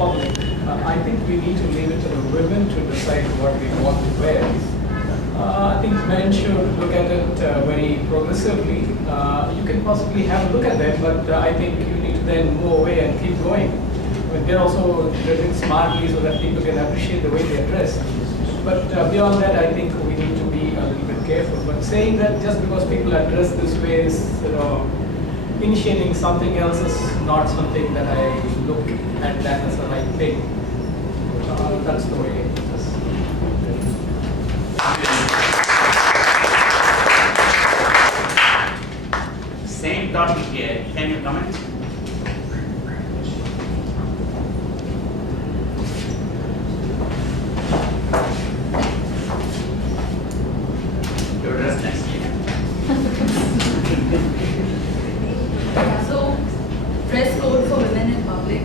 public. I think we need to leave it to the women to decide what we want to wear. I think men should look at it very progressively. You can possibly have a look at them, but I think you need to then move away and keep going. I mean, they're also dressing smartly so that people can appreciate the way they dress. But beyond that, I think we need to be a little bit careful. But saying that just because people are dressed this way is, initiating something else is not something that I look at that as the right thing. That's the way it is. Same topic here. Can you comment? Your dress next year. So, dress code for women in public.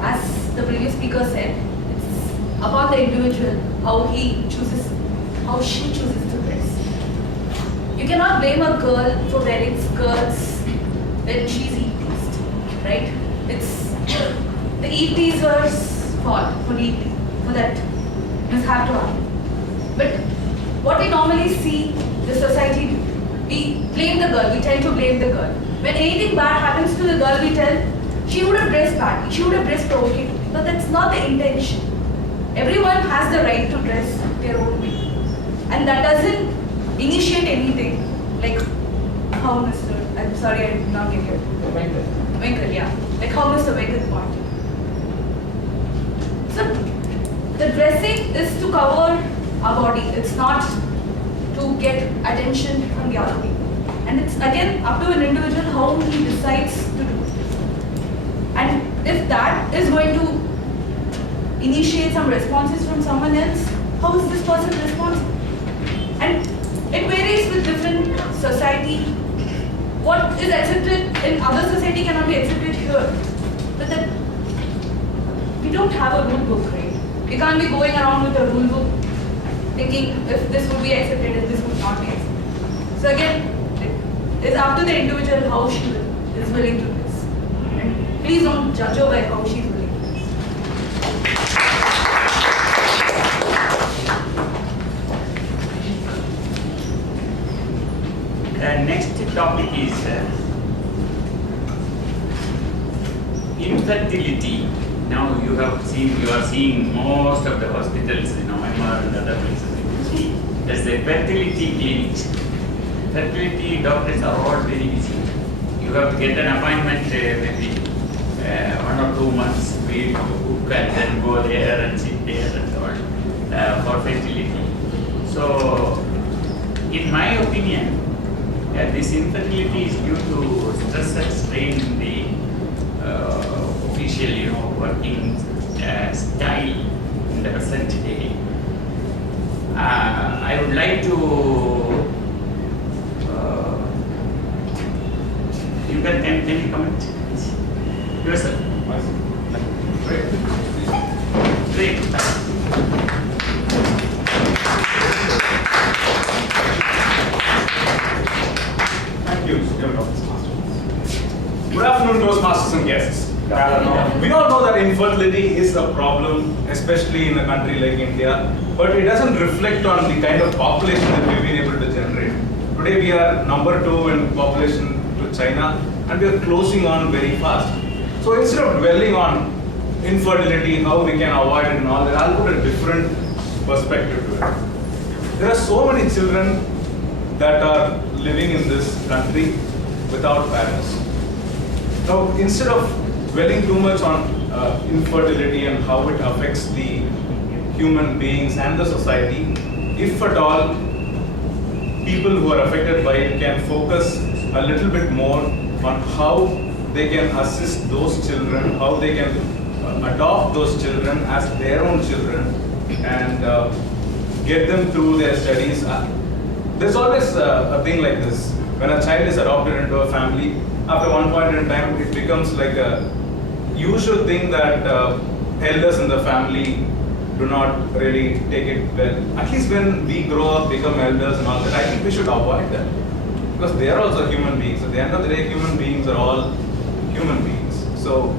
As the previous speaker said, it's about the individual, how she chooses to dress. You cannot blame a girl for wearing skirts when she's eat-pleased, right? It's the eat-pleaser's fault for that mishap to happen. But what we normally see the society do, we blame the girl, we tend to blame the girl. When anything bad happens to the girl, we tell, she would have dressed badly, she would have dressed provocatively. But that's not the intention. Everyone has the right to dress their own way. And that doesn't initiate anything, like how I'm sorry, I did not get you. Venkat, yeah. Like how Mr. Venkat pointed. So, the dressing is to cover our body. It's not to get attention from the other people. And it's again up to an individual how he decides to do it. And if that is going to initiate some responses from someone else, how is this person responsible? And it varies with different society. What is accepted in other society cannot be accepted here. But then we don't have a rule book, right? We can't be going around with a rule book thinking if this would be accepted and this would not be accepted. So again, it's up to the individual how she is willing to do this. And please don't judge her by how she is willing to do this. The next topic is infertility. Now you are seeing most of the hospitals in MMR and other places. You see, there's the fertility clinics. Fertility doctors are all very busy. You have to get an appointment maybe 1 or 2 months to book and then go there and sit there and so on for fertility. So, in my opinion, this infertility is due to stress and strain in the official, working style in the present day. I would like to. Can you comment? Yourself. Great. Thank you, Good afternoon, Toastmasters and guests. We all know that infertility is a problem, especially in a country like India, but it doesn't reflect on the kind of population that we've been able to generate. Today we are number 2 in population to China, and we are closing on very fast. So instead of dwelling on infertility, how we can avoid it and all that, I'll put a different perspective to it. There are so many children that are living in this country without parents. Now, instead of dwelling too much on infertility and how it affects the human beings and the society, if at all people who are affected by it can focus a little bit more on how they can assist those children, how they can adopt those children as their own children and get them through their studies. There's always a thing like this. When a child is adopted into a family, after one point in time, it becomes like a usual thing that elders in the family do not really take it well. At least when we grow up, become elders and all that, I think we should avoid that. Because they are also human beings. At the end of the day, human beings are all human beings. So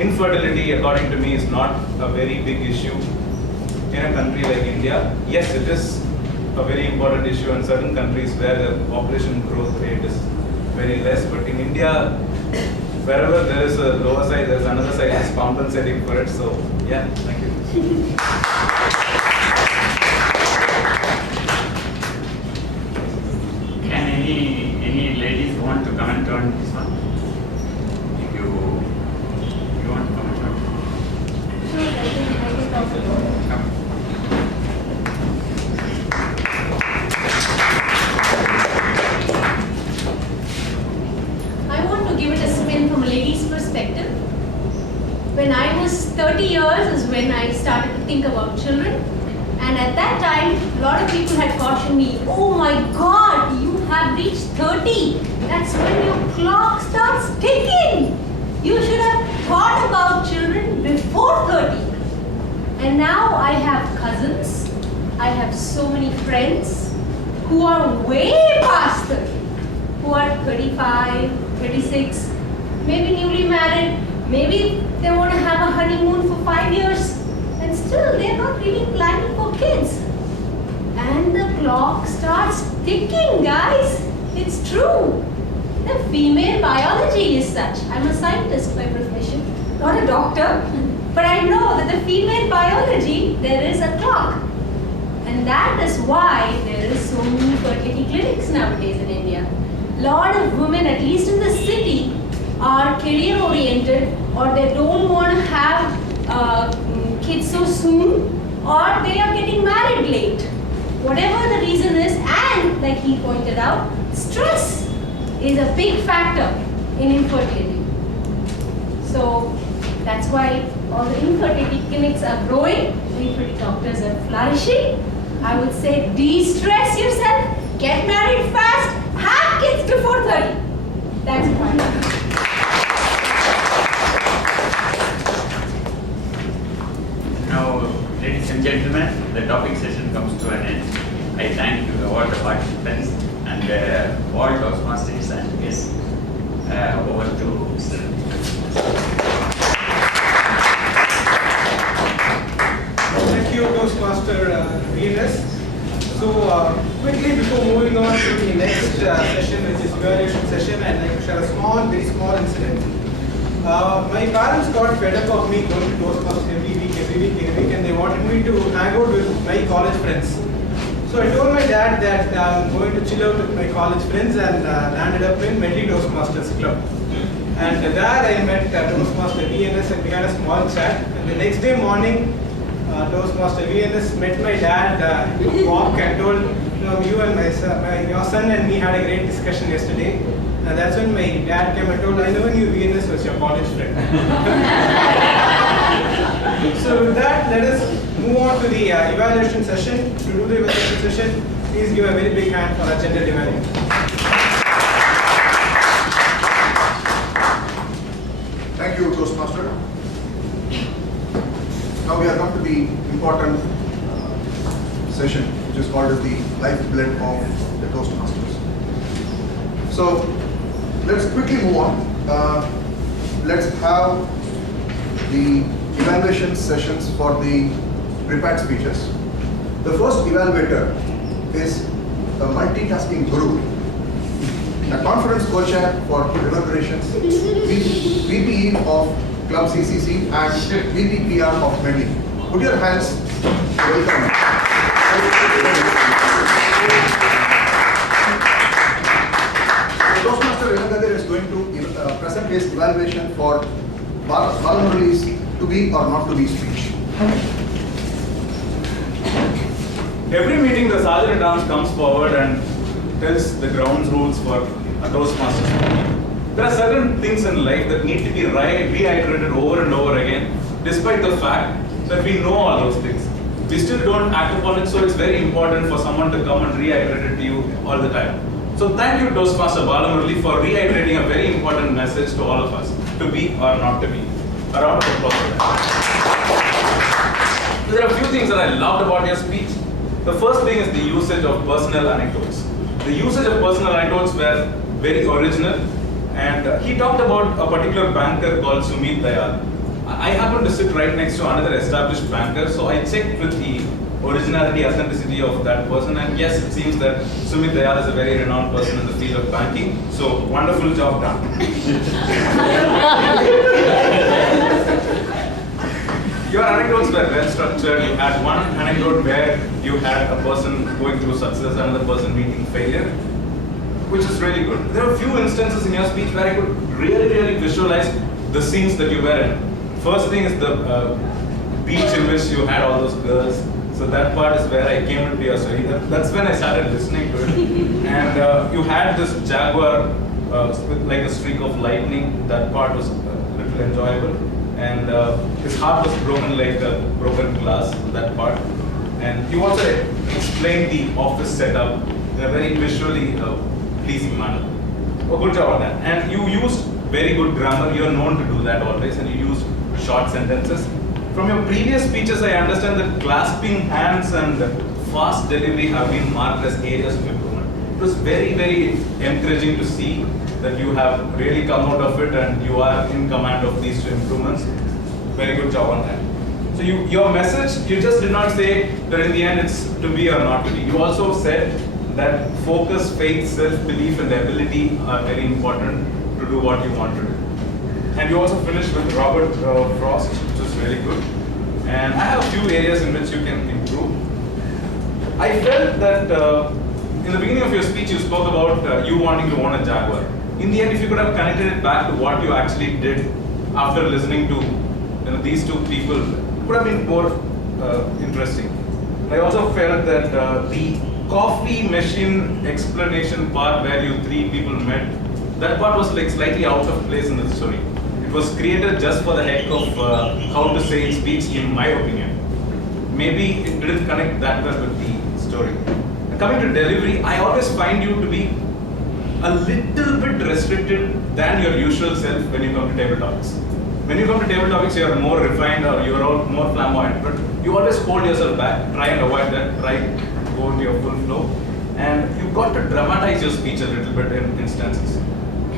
infertility, according to me, is not a very big issue in a country like India. Yes, it is a very important issue in certain countries where the population growth rate is very less. But in India, wherever there is a lower side, there is another side that's compensating for it. So, yeah, thank you. Can any ladies want to comment on this one? If you want to comment on it. Sure, I can talk about it. Come. I want to give it a spin from a lady's perspective. When I was 30 years is when I started to think about children. And at that time, a lot of people had cautioned me, oh my God, you have reached 30. That's when your clock starts ticking. You should have thought about children before 30. And now I have cousins, I have so many friends who are way past 30, who are 35, 36, maybe newly married, maybe they want to have a honeymoon for 5 years, and still they're not really planning for kids. And the clock starts ticking, guys. It's true. The female biology is such. I'm a scientist by profession, not a doctor. But I know that the female biology, there is a clock. And that is why there is so many fertility clinics nowadays in India. A lot of women, at least in the city, are career oriented, or they don't want to have kids so soon, or they are getting married late. Whatever the reason is, and like he pointed out, stress is a big factor in infertility. So that's why all the infertility clinics are growing, infertility doctors are flourishing. I would say de-stress yourself, get married fast, have kids before 30. That's fine. Now, ladies and gentlemen, the topic session comes to an end. I thank you all the participants and all Toastmasters and guests. Over to Mr. Thank you, Toastmaster VNS. So, quickly before moving on to the next session, which is evaluation session, I'd like to share a very small incident. My parents got fed up of me going to Toastmasters every week, and they wanted me to hang out with my college friends. So I told my dad that I'm going to chill out with my college friends, and landed up in Medley Toastmasters Club. And there I met Toastmaster VNS, and we had a small chat. And the next day morning, Toastmaster VNS met my dad walk and told, you and your son and me had a great discussion yesterday. And that's when my dad came and told, I never knew VNS was your college friend. So with that, let us move on to the evaluation session. To do the evaluation session, please give a very big hand for our general evaluation. Thank you, Toastmaster. Now we are come to the important session, which is called as the lifeblood of the Toastmasters. So let's quickly move on. Let's have the evaluation sessions for the prepared speeches. The first evaluator is a multitasking guru, a conference co-chair for reverberations, VPE of Club CCC and VPPR of Medley. Put your hands. Welcome. Toastmaster Renagadir is going to present his evaluation for Balamurali's to be or not to be speech. Every meeting, the Sergeant at Arms comes forward and tells the ground rules for a Toastmasters meeting. There are certain things in life that need to be reiterated over and over again, despite the fact that we know all those things. We still don't act upon it, so it's very important for someone to come and reiterate it to you all the time. So thank you, Toastmaster Balamurali, for reiterating a very important message to all of us, to be or not to be. A round of applause for that. There are a few things that I loved about your speech. The first thing is the usage of personal anecdotes. The usage of personal anecdotes were very original, and he talked about a particular banker called Sumit Dayal. I happen to sit right next to another established banker, so I checked with the originality, authenticity of that person, and yes, it seems that Sumit Dayal is a very renowned person in the field of banking, so wonderful job done. Your anecdotes were well structured. You had one anecdote where you had a person going through success, another person meeting failure, which is really good. There are a few instances in your speech where I could really visualize the scenes that you were in. First thing is the beach in which you had all those girls. So that part is where I came into your story. That's when I started listening to it. And you had this jaguar with like a streak of lightning. That part was a little enjoyable. And his heart was broken like a broken glass, that part. And you also explained the office setup in a very visually pleasing manner. Oh, good job on that. And you used very good grammar. You're known to do that always. And you used short sentences. From your previous speeches, I understand that clasping hands and fast delivery have been marked as areas of improvement. It was very encouraging to see that you have really come out of it and you are in command of these two improvements. Very good job on that. So your message, you just did not say that in the end it's to be or not to be. You also said that focus, faith, self-belief and ability are very important to do what you want to do. And you also finished with Robert Frost, which is really good. And I have a few areas in which you can improve. I felt that in the beginning of your speech, you spoke about you wanting to own a Jaguar. In the end, if you could have connected it back to what you actually did after listening to these two people, it would have been more interesting. I also felt that the coffee machine explanation part where you three people met, that part was like slightly out of place in the story. It was created just for the heck of how to say in speech, in my opinion. Maybe it didn't connect that well with the story. And coming to delivery, I always find you to be a little bit restricted than your usual self when you come to table topics. When you come to table topics, you are more refined or you are more flamboyant, but you always hold yourself back, try and avoid that, try to go into your full flow. And you've got to dramatize your speech a little bit in instances.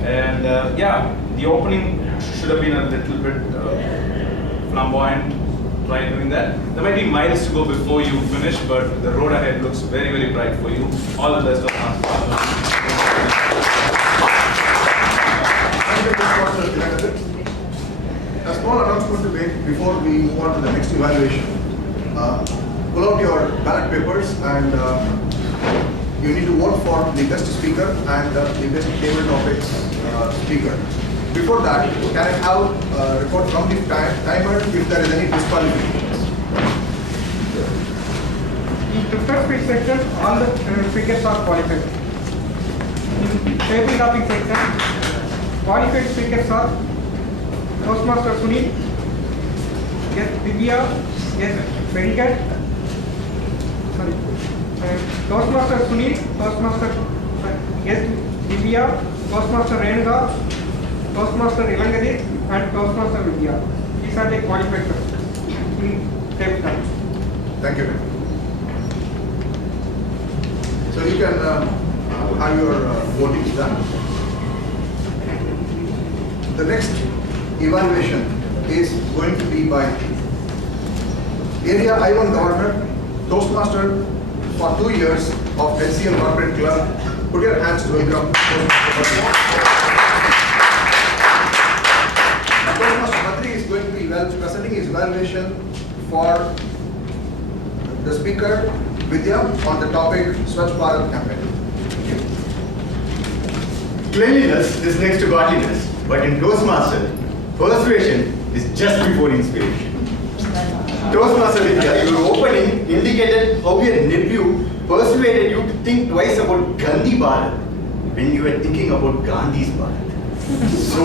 And yeah, the opening should have been a little bit flamboyant. Try doing that. There might be miles to go before you finish, but the road ahead looks very bright for you. All the best of luck. A small announcement to make before we move on to the next evaluation. Pull out your ballot papers and you need to vote for the best speaker and the best table topics speaker. Before that, can I have a report from the timer if there is any disqualifications? In the first speech section, all the speakers are qualified. In table topic section, qualified speakers are Toastmaster Sunil, yes Divya, yes Venkat, sorry, Toastmaster Sunil, Toastmaster yes Divya, Toastmaster Renuga, Toastmaster Ilangadi and Toastmaster Vidya. These are the qualified in table topics. Thank you. So you can have your voting done. The next evaluation is going to be by Area I1 Governor, Toastmaster for 2 years of NCL Corporate Club. Put your hands to welcome Toastmaster Medley is going to be presenting his evaluation for the speaker Vidya on the topic Swachh Bharat campaign. Cleanliness is next to godliness, but in Toastmaster, persuasion is just before inspiration. Toastmaster Vidya, your opening indicated how your nephew persuaded you to think twice about Gandhi Bharat when you were thinking about Gandhi's Bharat. So,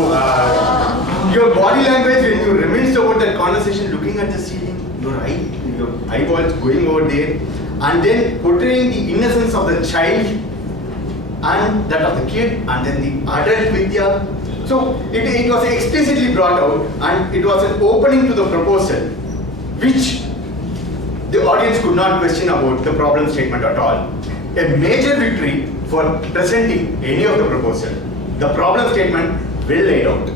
your body language when you reminisced about that conversation, looking at the ceiling, your eyeballs going over there, and then portraying the innocence of the child and that of the kid, and then the adult Vidya. So it was explicitly brought out, and it was an opening to the proposal, which the audience could not question about the problem statement at all. A major victory for presenting any of the proposal. The problem statement well laid out.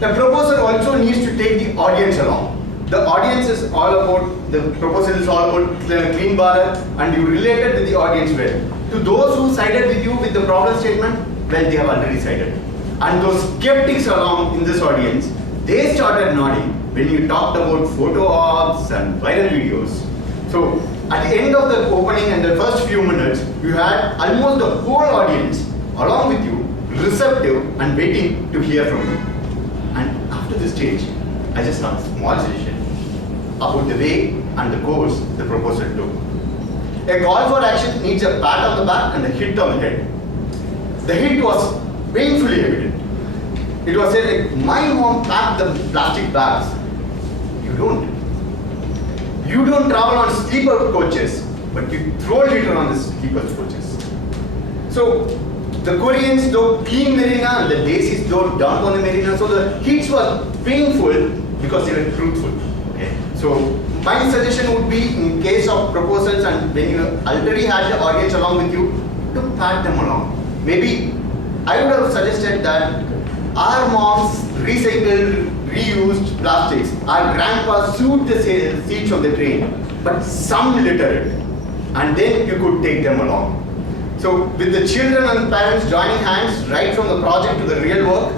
The proposer also needs to take the audience along. The audience is all about, the proposal is all about clean Bharat, and you related with the audience well. To those who sided with you with the problem statement, well, they have already sided. And those skeptics along in this audience, they started nodding when you talked about photo ops and viral videos. So at the end of the opening and the first few minutes, you had almost the whole audience along with you, receptive and waiting to hear from you. And after this stage, I just have a small suggestion about the way and the course the proposal took. A call for action needs a pat on the back and a hit on the head. The hit was painfully evident. It was said like, my mom packed the plastic bags. You don't. You don't travel on sleeper coaches, but you throw litter on the sleeper coaches. So the Koreans though clean marina and the Desis though dump on the marina. So the hits were painful because they were truthful. Okay. So my suggestion would be in case of proposals and when you already had the audience along with you, to pat them along. Maybe I would have suggested that our moms recycled, reused plastics. Our grandpa sewed the seats on the train, but some littered, and then you could take them along. So with the children and parents joining hands right from the project to the real work,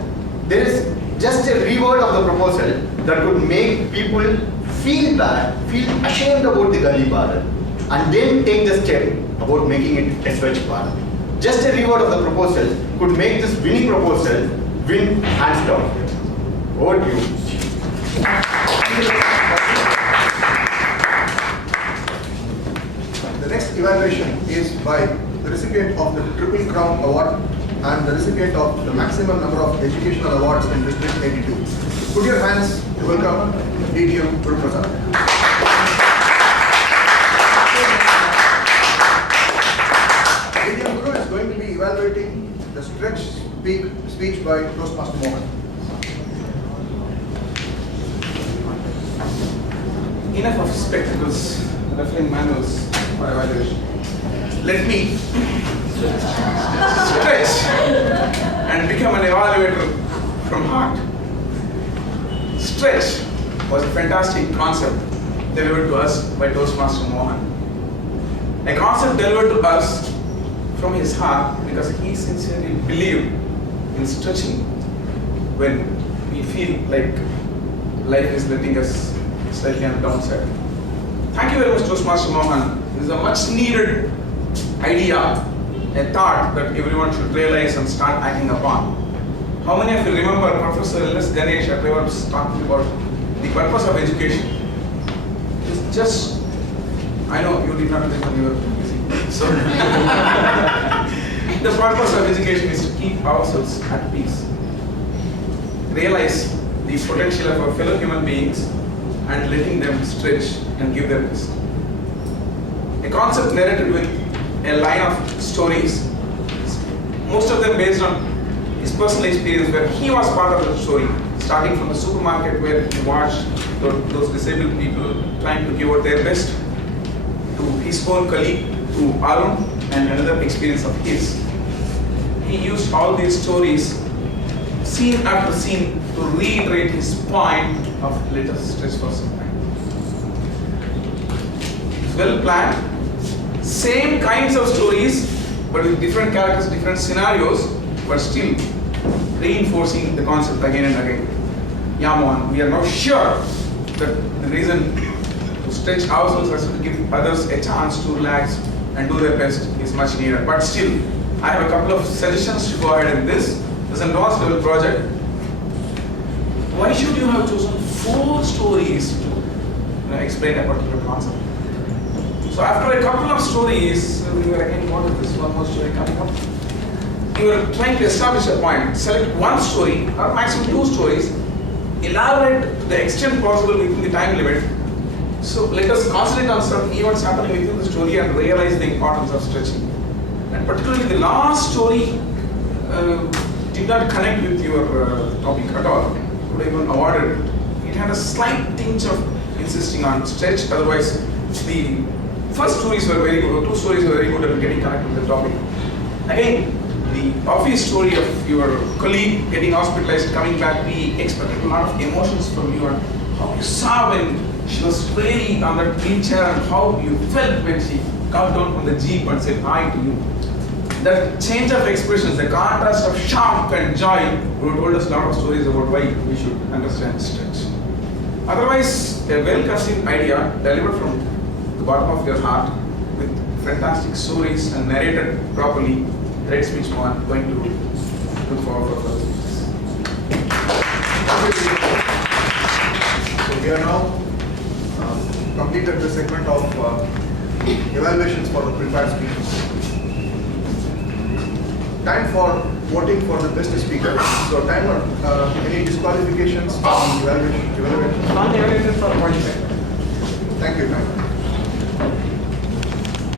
there is just a reword of the proposal that could make people feel bad, feel ashamed about the Gali Bharat, and then take the step about making it a Swachh Bharat. Just a reword of the proposal could make this winning proposal win hands down. Over to you. The next evaluation is by the recipient of the Triple Crown Award and the recipient of the maximum number of educational awards in District 82. Put your hands to welcome DDM Guru Prasad. DDM Guru is going to be evaluating the stretch speech by Toastmaster Mohan. Enough of spectacles, referring manuals for evaluation. Let me stretch and become an evaluator from heart. Stretch was a fantastic concept delivered to us by Toastmaster Mohan. A concept delivered to us from his heart because he sincerely believed in stretching when we feel like life is letting us slightly on the downside. Thank you very much, Toastmaster Mohan. This is a much needed idea, a thought that everyone should realize and start acting upon. How many of you remember Professor L.S. Ganesh at was talking about the purpose of education? It's just, I know you did not think when you were busy. So, the purpose of education is to keep ourselves at peace. Realize the potential of our fellow human beings and letting them stretch and give their best. A concept narrated with a line of stories, most of them based on his personal experience where he was part of the story, starting from the supermarket where he watched those disabled people trying to give out their best, to his own colleague, to Arun, and another experience of his. He used all these stories, scene after scene, to reiterate his point of let us stretch for some time. It's well planned. Same kinds of stories, but with different characters, different scenarios, but still reinforcing the concept again and again. Yeah, Mohan, we are now sure that the reason to stretch ourselves is to give others a chance to relax and do their best is much needed. But still, I have a couple of suggestions to go ahead in this. This is an advanced level project. Why should you have chosen 4 stories to explain a particular concept? So after a couple of stories, we were again, what is this one more story coming up? You were trying to establish a point. Select one story or maximum 2 stories, elaborate to the extent possible within the time limit. So let us concentrate on certain events happening within the story and realize the importance of stretching. And particularly the last story did not connect with your topic at all. Could even awarded it. It had a slight tinge of insisting on stretch. Otherwise, the first stories were very good, or 2 stories were very good at getting connected with the topic. Again, the obvious story of your colleague getting hospitalized, coming back, we expected a lot of emotions from you and how you saw when she was really on that wheelchair and how you felt when she got down from the jeep and said hi to you. That change of expressions, the contrast of shock and joy, you told us a lot of stories about why we should understand stretch. Otherwise, a well-conceived idea delivered from the bottom of your heart with fantastic stories and narrated properly. Great speech, Mohan. Going to look forward for further speeches. So we are now completed the segment of evaluations for the prepared speeches. Time for voting for the best speaker. So timer, any disqualifications on the evaluation? Non-evaluated for 45. Thank you, timer.